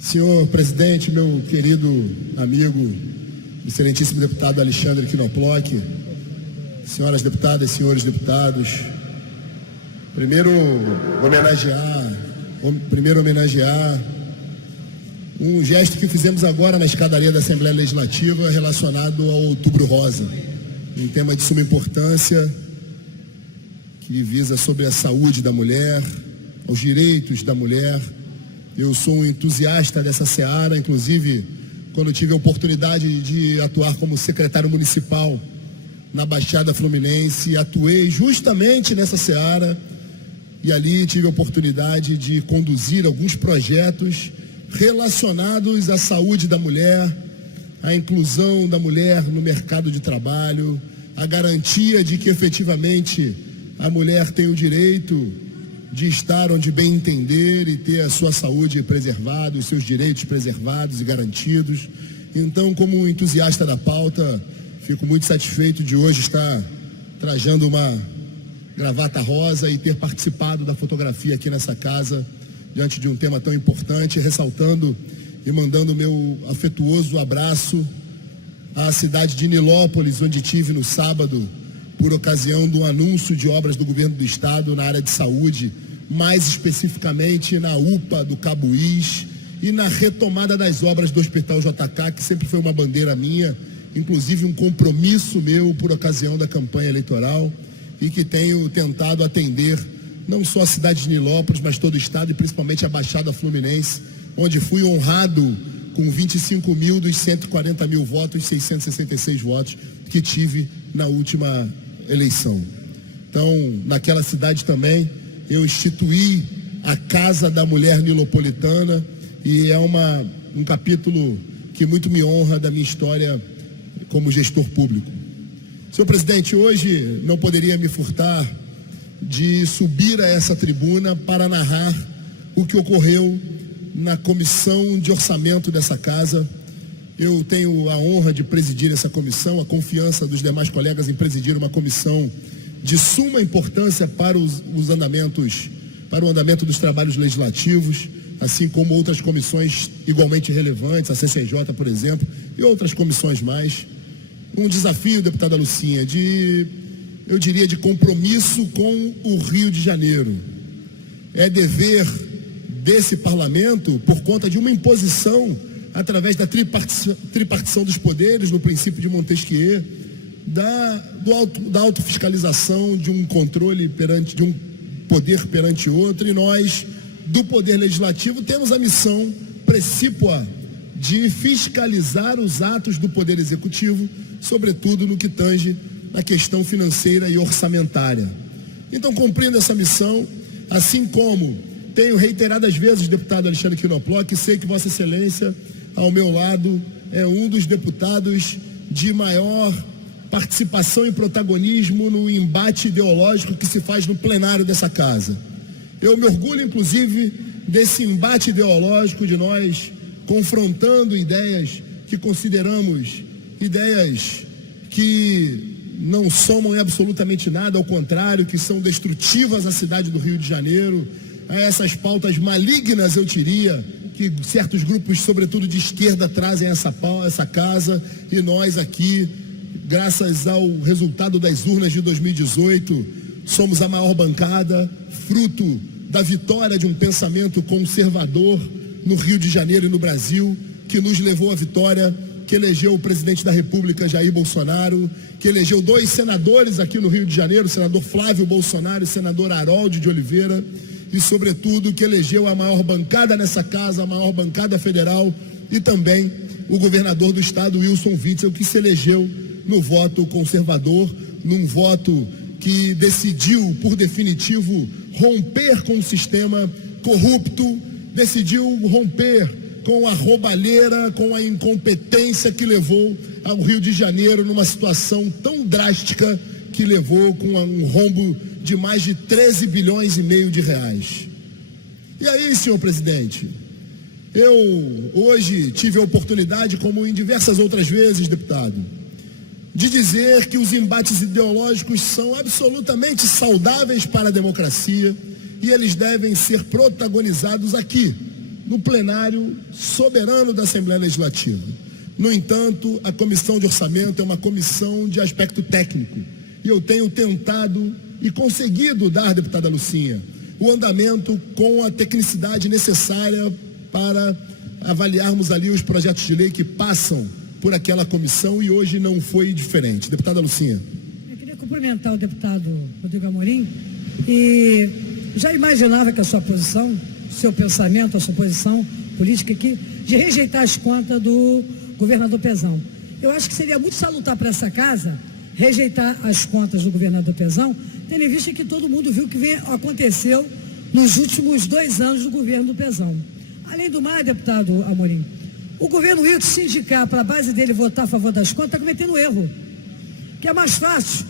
Senhor presidente, meu querido amigo, excelentíssimo deputado Alexandre Knoploch, senhoras deputadas, senhores deputados, primeiro homenagear um gesto que fizemos agora na escadaria da Assembleia Legislativa relacionado ao Outubro Rosa, um tema de suma importância que visa sobre a saúde da mulher, aos direitos da mulher. Eu sou um entusiasta dessa seara, inclusive quando tive a oportunidade de atuar como secretário municipal na Baixada Fluminense, atuei justamente nessa seara e ali tive a oportunidade de conduzir alguns projetos relacionados à saúde da mulher, à inclusão da mulher no mercado de trabalho, a garantia de que efetivamente a mulher tem o direito de estar onde bem entender e ter a sua saúde preservada, os seus direitos preservados e garantidos. Então, como um entusiasta da pauta, fico muito satisfeito de hoje estar trajando uma gravata rosa e ter participado da fotografia aqui nessa casa, diante de um tema tão importante, ressaltando e mandando meu afetuoso abraço à cidade de Nilópolis, onde tive no sábado, por ocasião do anúncio de obras do governo do estado na área de saúde, mais especificamente na UPA do Cabuís e na retomada das obras do Hospital JK, que sempre foi uma bandeira minha, inclusive um compromisso meu por ocasião da campanha eleitoral, e que tenho tentado atender não só a cidade de Nilópolis, mas todo o estado e principalmente a Baixada Fluminense, onde fui honrado com 25 mil dos 140 mil votos, 666 votos que tive na última eleição. Então, naquela cidade também, eu instituí a Casa da Mulher Nilopolitana e é um capítulo que muito me honra da minha história como gestor público. Senhor presidente, hoje não poderia me furtar de subir a essa tribuna para narrar o que ocorreu na comissão de orçamento dessa casa. Eu tenho a honra de presidir essa comissão, a confiança dos demais colegas em presidir uma comissão de suma importância para o andamento dos trabalhos legislativos, assim como outras comissões igualmente relevantes, a CCJ, por exemplo, e outras comissões mais. Um desafio, deputada Lucinha, eu diria de compromisso com o Rio de Janeiro. É dever desse parlamento, por conta de uma imposição através da tripartição dos poderes, no princípio de Montesquieu, da autofiscalização de um controle de um poder perante outro, e nós, do Poder Legislativo, temos a missão precípua de fiscalizar os atos do Poder Executivo, sobretudo no que tange na questão financeira e orçamentária. Então, cumprindo essa missão, assim como tenho reiteradas vezes, deputado Alexandre Knoploch, sei que Vossa Excelência, ao meu lado, é um dos deputados de maior participação e protagonismo no embate ideológico que se faz no plenário dessa casa. Eu me orgulho, inclusive, desse embate ideológico de nós confrontando ideias que consideramos ideias que não somam em absolutamente nada, ao contrário, que são destrutivas à cidade do Rio de Janeiro, a essas pautas malignas, eu diria, que certos grupos, sobretudo de esquerda, trazem essa casa, e nós aqui, graças ao resultado das urnas de 2018, somos a maior bancada, fruto da vitória de um pensamento conservador no Rio de Janeiro e no Brasil, que nos levou à vitória, que elegeu o presidente da República, Jair Bolsonaro, que elegeu 2 senadores aqui no Rio de Janeiro, o senador Flávio Bolsonaro e o senador Harold de Oliveira, e, sobretudo, que elegeu a maior bancada nessa casa, a maior bancada federal, e também o governador do estado, Wilson Witzel, que se elegeu no voto conservador, num voto que decidiu, por definitivo, romper com o sistema corrupto, decidiu romper com a roubalheira, com a incompetência que levou ao Rio de Janeiro numa situação tão drástica que levou com um rombo de mais de 13 bilhões e meio de reais. E aí, senhor presidente, eu hoje tive a oportunidade, como em diversas outras vezes, deputado, de dizer que os embates ideológicos são absolutamente saudáveis para a democracia e eles devem ser protagonizados aqui, no plenário soberano da Assembleia Legislativa. No entanto, a comissão de orçamento é uma comissão de aspecto técnico. E eu tenho tentado e conseguido dar, deputada Lucinha, o andamento com a tecnicidade necessária para avaliarmos ali os projetos de lei que passam por aquela comissão, e hoje não foi diferente. Deputada Lucinha. Eu queria cumprimentar o deputado Rodrigo Amorim, e já imaginava que a sua posição, seu pensamento, a sua posição política aqui, de rejeitar as contas do governador Pezão. Eu acho que seria muito salutar para essa casa rejeitar as contas do governador Pezão, tendo em vista que todo mundo viu o que aconteceu nos últimos 2 anos do governo do Pezão. Além do mais, deputado Amorim, o governo Wilton, se indicar para a base dele votar a favor das contas, está cometendo erro. Que é mais fácil,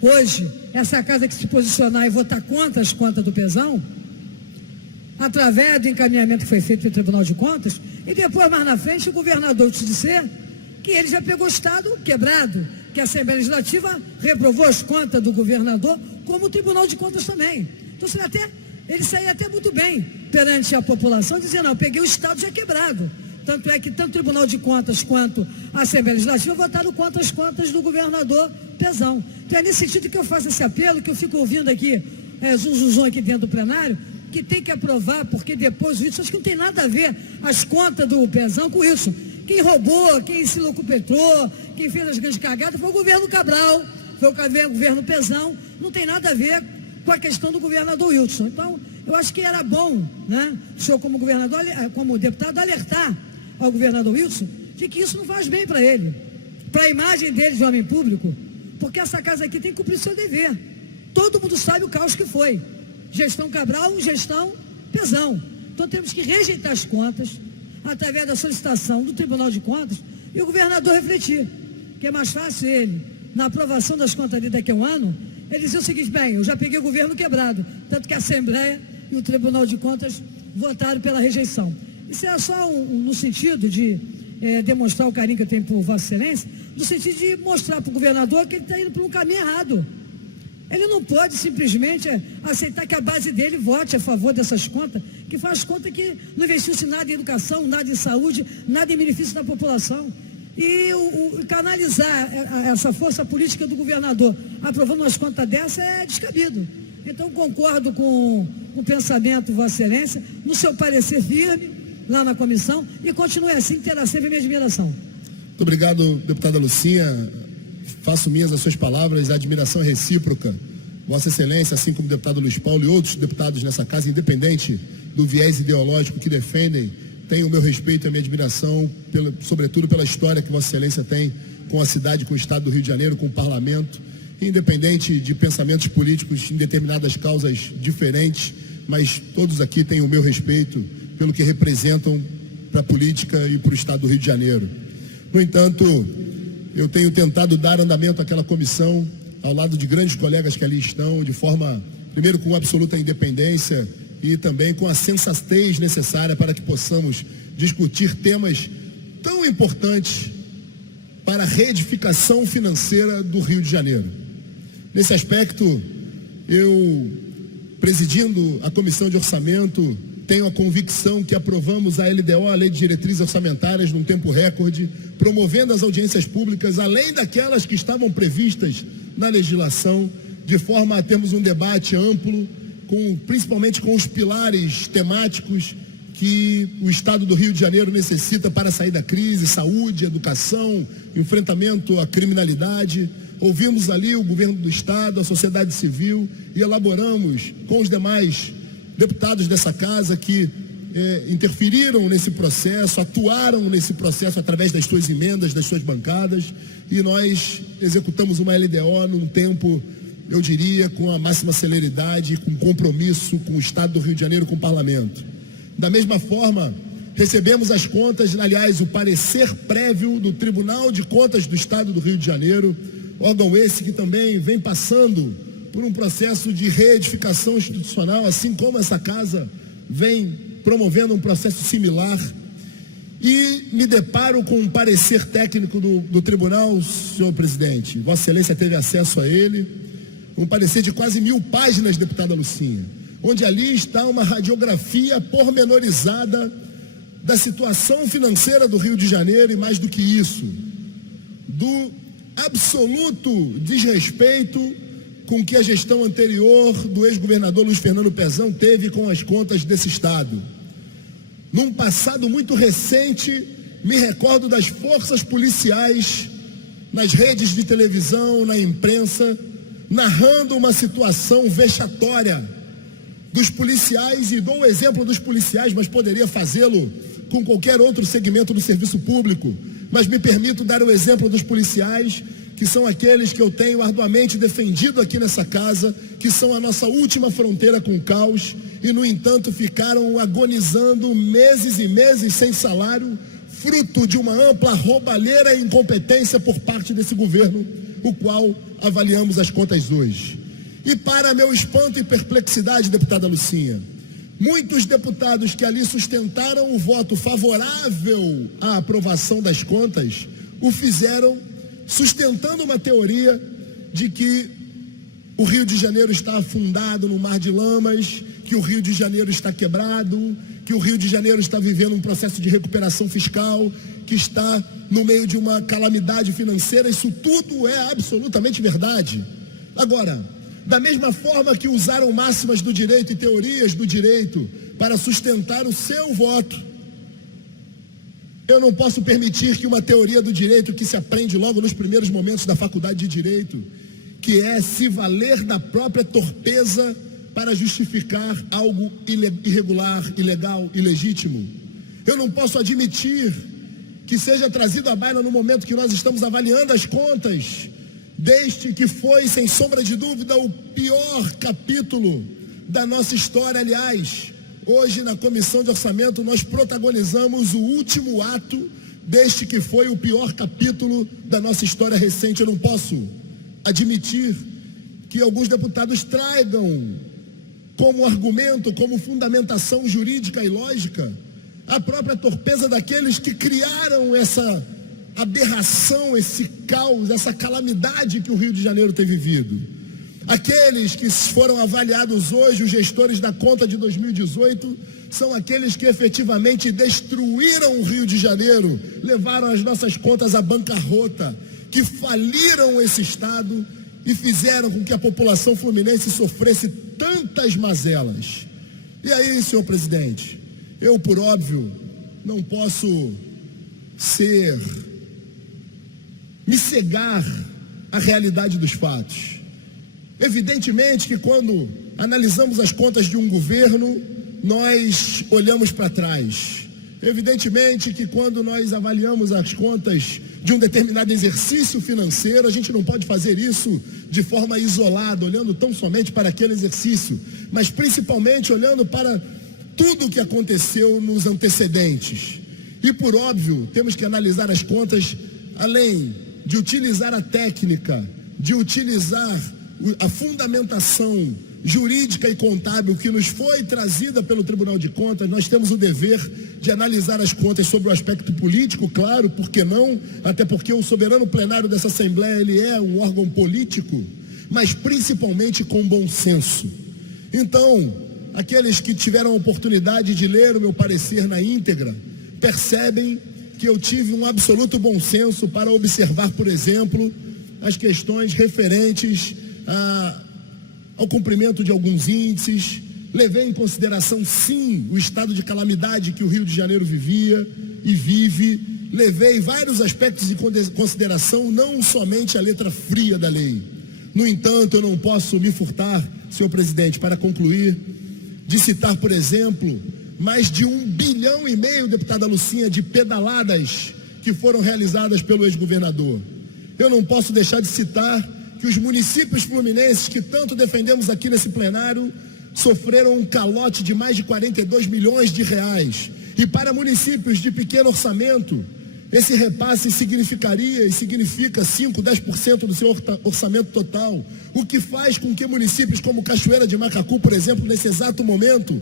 hoje, essa casa que se posicionar e votar contra as contas do Pezão, através do encaminhamento que foi feito pelo Tribunal de Contas, e depois, mais na frente, o governador te dizer que ele já pegou o Estado quebrado, que a Assembleia Legislativa reprovou as contas do governador, como o Tribunal de Contas também. Então, ele sairia até muito bem perante a população, dizendo, não, eu peguei o Estado já quebrado. Tanto é que tanto o Tribunal de Contas quanto a Assembleia Legislativa votaram contra as contas do governador Pezão. Então é nesse sentido que eu faço esse apelo, que eu fico ouvindo aqui, zum aqui dentro do plenário, que tem que aprovar, porque depois o Wilson, acho que não tem nada a ver as contas do Pezão com isso. Quem roubou, quem se locupetrou, quem fez as grandes cagadas foi o governo Cabral, foi o governo Pezão, não tem nada a ver com a questão do governador Wilson. Então, eu acho que era bom, né, o senhor como governador, como deputado, alertar ao governador Wilson de que isso não faz bem para ele, para a imagem dele de homem público, porque essa casa aqui tem que cumprir seu dever. Todo mundo sabe o caos que foi. Gestão Cabral, gestão Pezão. Então temos que rejeitar as contas através da solicitação do Tribunal de Contas e o governador refletir, que é mais fácil ele, na aprovação das contas dele daqui a um ano, ele dizer o seguinte, bem, eu já peguei o governo quebrado, tanto que a Assembleia e o Tribunal de Contas votaram pela rejeição. Isso é só no sentido de demonstrar o carinho que eu tenho por Vossa Excelência, no sentido de mostrar para o governador que ele está indo por um caminho errado. Ele não pode simplesmente aceitar que a base dele vote a favor dessas contas, que faz conta que não investiu-se nada em educação, nada em saúde, nada em benefício da população. E canalizar essa força política do governador aprovando umas contas dessa é descabido. Então concordo com o pensamento, Vossa Excelência, no seu parecer firme lá na comissão, e continue assim, terá sempre a minha admiração. Muito obrigado, deputada Lucinha. Faço minhas as suas palavras, a admiração é recíproca. Vossa Excelência, assim como o deputado Luiz Paulo e outros deputados nessa casa, independente do viés ideológico que defendem, tem o meu respeito e a minha admiração, sobretudo pela história que Vossa Excelência tem com a cidade, com o Estado do Rio de Janeiro, com o Parlamento, independente de pensamentos políticos em determinadas causas diferentes, mas todos aqui têm o meu respeito pelo que representam para a política e para o Estado do Rio de Janeiro. No entanto, eu tenho tentado dar andamento àquela comissão, ao lado de grandes colegas que ali estão, de forma, primeiro, com absoluta independência e também com a sensatez necessária para que possamos discutir temas tão importantes para a reedificação financeira do Rio de Janeiro. Nesse aspecto, eu, presidindo a Comissão de Orçamento, tenho a convicção que aprovamos a LDO, a Lei de Diretrizes Orçamentárias, num tempo recorde, promovendo as audiências públicas, além daquelas que estavam previstas na legislação, de forma a termos um debate amplo, principalmente com os pilares temáticos que o Estado do Rio de Janeiro necessita para sair da crise: saúde, educação, enfrentamento à criminalidade. Ouvimos ali o governo do Estado, a sociedade civil, e elaboramos com os demais deputados dessa casa que interferiram nesse processo, atuaram nesse processo através das suas emendas, das suas bancadas, e nós executamos uma LDO num tempo, eu diria, com a máxima celeridade, com compromisso com o Estado do Rio de Janeiro, com o Parlamento. Da mesma forma, recebemos as contas, aliás, o parecer prévio do Tribunal de Contas do Estado do Rio de Janeiro, órgão esse que também vem passando por um processo de reedificação institucional, assim como essa casa vem promovendo um processo similar, e me deparo com um parecer técnico do tribunal, senhor presidente. Vossa Excelência teve acesso a ele, um parecer de quase 1000 páginas, deputada Lucinha, onde ali está uma radiografia pormenorizada da situação financeira do Rio de Janeiro e, mais do que isso, do absoluto desrespeito com que a gestão anterior do ex-governador Luiz Fernando Pezão teve com as contas desse estado. Num passado muito recente, me recordo das forças policiais nas redes de televisão, na imprensa, narrando uma situação vexatória dos policiais, e dou o exemplo dos policiais, mas poderia fazê-lo com qualquer outro segmento do serviço público, mas me permito dar o exemplo dos policiais, que são aqueles que eu tenho arduamente defendido aqui nessa casa, que são a nossa última fronteira com o caos, e no entanto ficaram agonizando meses e meses sem salário, fruto de uma ampla roubalheira e incompetência por parte desse governo, o qual avaliamos as contas hoje. E para meu espanto e perplexidade, deputada Lucinha, muitos deputados que ali sustentaram o voto favorável à aprovação das contas, o fizeram sustentando uma teoria de que o Rio de Janeiro está afundado no mar de lamas, que o Rio de Janeiro está quebrado, que o Rio de Janeiro está vivendo um processo de recuperação fiscal, que está no meio de uma calamidade financeira. Isso tudo é absolutamente verdade. Agora, da mesma forma que usaram máximas do direito e teorias do direito para sustentar o seu voto, eu não posso permitir que uma teoria do direito que se aprende logo nos primeiros momentos da faculdade de direito, que é se valer da própria torpeza para justificar algo irregular, ilegal, ilegítimo. Eu não posso admitir que seja trazido à baila no momento que nós estamos avaliando as contas deste que foi, sem sombra de dúvida, o pior capítulo da nossa história. Aliás, hoje na Comissão de Orçamento nós protagonizamos o último ato deste que foi o pior capítulo da nossa história recente. Eu não posso admitir que alguns deputados tragam como argumento, como fundamentação jurídica e lógica, a própria torpeza daqueles que criaram essa aberração, esse caos, essa calamidade que o Rio de Janeiro tem vivido. Aqueles que foram avaliados hoje, os gestores da conta de 2018, são aqueles que efetivamente destruíram o Rio de Janeiro, levaram as nossas contas à bancarrota, que faliram esse estado e fizeram com que a população fluminense sofresse tantas mazelas. E aí, senhor presidente, eu, por óbvio, não posso me cegar à realidade dos fatos. Evidentemente que quando analisamos as contas de um governo, nós olhamos para trás. Evidentemente que quando nós avaliamos as contas de um determinado exercício financeiro, a gente não pode fazer isso de forma isolada, olhando tão somente para aquele exercício, mas principalmente olhando para tudo o que aconteceu nos antecedentes. E por óbvio, temos que analisar as contas, além de utilizar a técnica, de utilizar a fundamentação jurídica e contábil que nos foi trazida pelo Tribunal de Contas. Nós temos o dever de analisar as contas sobre o aspecto político, claro, por que não? Até porque o soberano plenário dessa Assembleia, ele é um órgão político, mas principalmente com bom senso. Então, aqueles que tiveram a oportunidade de ler o meu parecer na íntegra, percebem que eu tive um absoluto bom senso para observar, por exemplo, as questões referentes ao cumprimento de alguns índices. Levei em consideração, sim, o estado de calamidade que o Rio de Janeiro vivia e vive. Levei vários aspectos em consideração, não somente a letra fria da lei. No entanto, eu não posso me furtar, senhor presidente, para concluir, de citar, por exemplo, mais de 1,5 bilhão, deputada Lucinha, de pedaladas que foram realizadas pelo ex-governador. Eu não posso deixar de citar que os municípios fluminenses, que tanto defendemos aqui nesse plenário, sofreram um calote de mais de 42 milhões de reais. E para municípios de pequeno orçamento, esse repasse significaria e significa 5, 10% do seu orçamento total, o que faz com que municípios como Cachoeira de Macacu, por exemplo, nesse exato momento,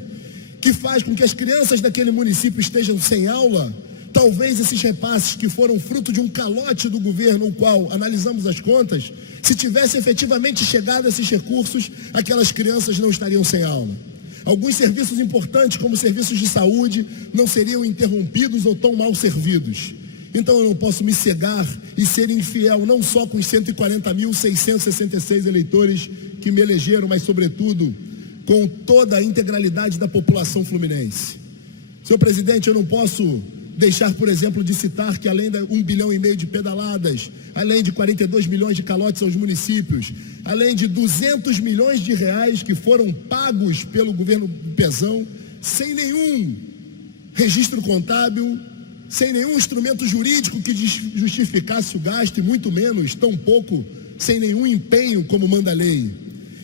que faz com que as crianças daquele município estejam sem aula, talvez esses repasses que foram fruto de um calote do governo, o qual analisamos as contas, se tivesse efetivamente chegado a esses recursos, aquelas crianças não estariam sem aula. Alguns serviços importantes, como serviços de saúde, não seriam interrompidos ou tão mal servidos. Então eu não posso me cegar e ser infiel, não só com os 140.666 eleitores que me elegeram, mas sobretudo com toda a integralidade da população fluminense. Senhor presidente, eu não posso deixar, por exemplo, de citar que além de 1,5 bilhão de pedaladas, além de 42 milhões de calotes aos municípios, além de 200 milhões de reais que foram pagos pelo governo Pezão, sem nenhum registro contábil, sem nenhum instrumento jurídico que justificasse o gasto, e muito menos, tão pouco, sem nenhum empenho como manda a lei.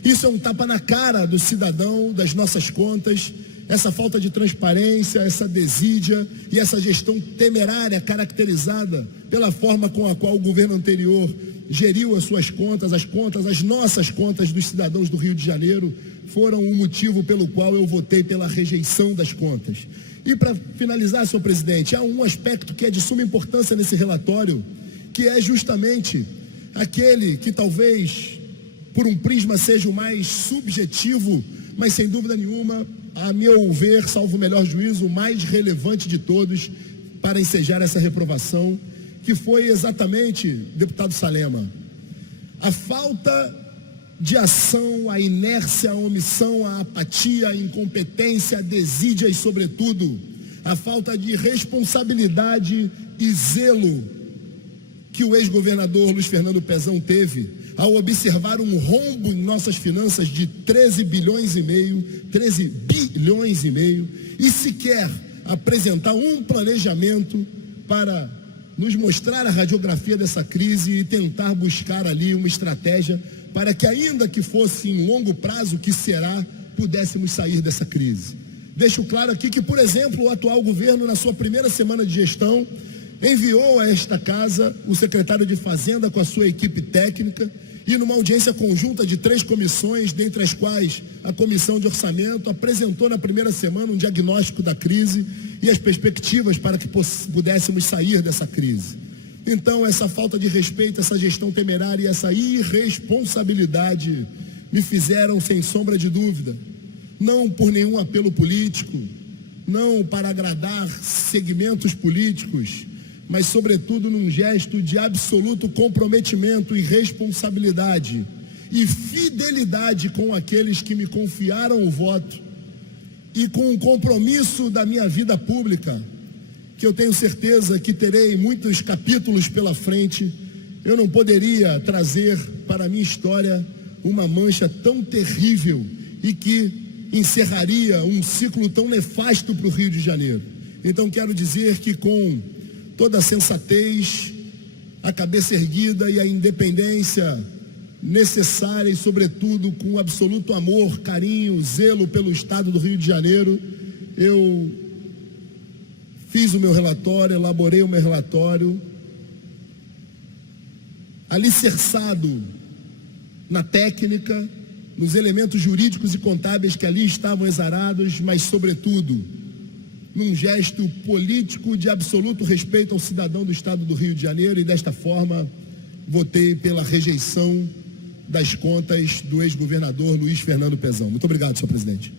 Isso é um tapa na cara do cidadão, das nossas contas, essa falta de transparência, essa desídia e essa gestão temerária caracterizada pela forma com a qual o governo anterior geriu as suas contas, as nossas contas dos cidadãos do Rio de Janeiro, foram o motivo pelo qual eu votei pela rejeição das contas. E para finalizar, senhor presidente, há um aspecto que é de suma importância nesse relatório, que é justamente aquele que talvez, por um prisma, seja o mais subjetivo, mas sem dúvida nenhuma, a meu ver, salvo o melhor juízo, o mais relevante de todos para ensejar essa reprovação, que foi exatamente, deputado Salema, a falta de ação, a inércia, a omissão, a apatia, a incompetência, a desídia e, sobretudo, a falta de responsabilidade e zelo que o ex-governador Luiz Fernando Pezão teve ao observar um rombo em nossas finanças de 13 bilhões e meio, e sequer apresentar um planejamento para nos mostrar a radiografia dessa crise e tentar buscar ali uma estratégia para que, ainda que fosse em longo prazo, que será, pudéssemos sair dessa crise. Deixo claro aqui que, por exemplo, o atual governo, na sua primeira semana de gestão, enviou a esta casa o secretário de Fazenda com a sua equipe técnica e numa audiência conjunta de 3 comissões, dentre as quais a Comissão de Orçamento apresentou na primeira semana um diagnóstico da crise e as perspectivas para que pudéssemos sair dessa crise. Então, essa falta de respeito, essa gestão temerária e essa irresponsabilidade me fizeram, sem sombra de dúvida, não por nenhum apelo político, não para agradar segmentos políticos, mas sobretudo num gesto de absoluto comprometimento e responsabilidade e fidelidade com aqueles que me confiaram o voto e com o compromisso da minha vida pública, que eu tenho certeza que terei muitos capítulos pela frente. Eu não poderia trazer para a minha história uma mancha tão terrível e que encerraria um ciclo tão nefasto para o Rio de Janeiro. Então quero dizer que, com toda a sensatez, a cabeça erguida e a independência necessária e, sobretudo, com absoluto amor, carinho, zelo pelo Estado do Rio de Janeiro, eu fiz o meu relatório, elaborei o meu relatório, alicerçado na técnica, nos elementos jurídicos e contábeis que ali estavam exarados, mas, sobretudo, num gesto político de absoluto respeito ao cidadão do Estado do Rio de Janeiro, e desta forma votei pela rejeição das contas do ex-governador Luiz Fernando Pezão. Muito obrigado, senhor presidente.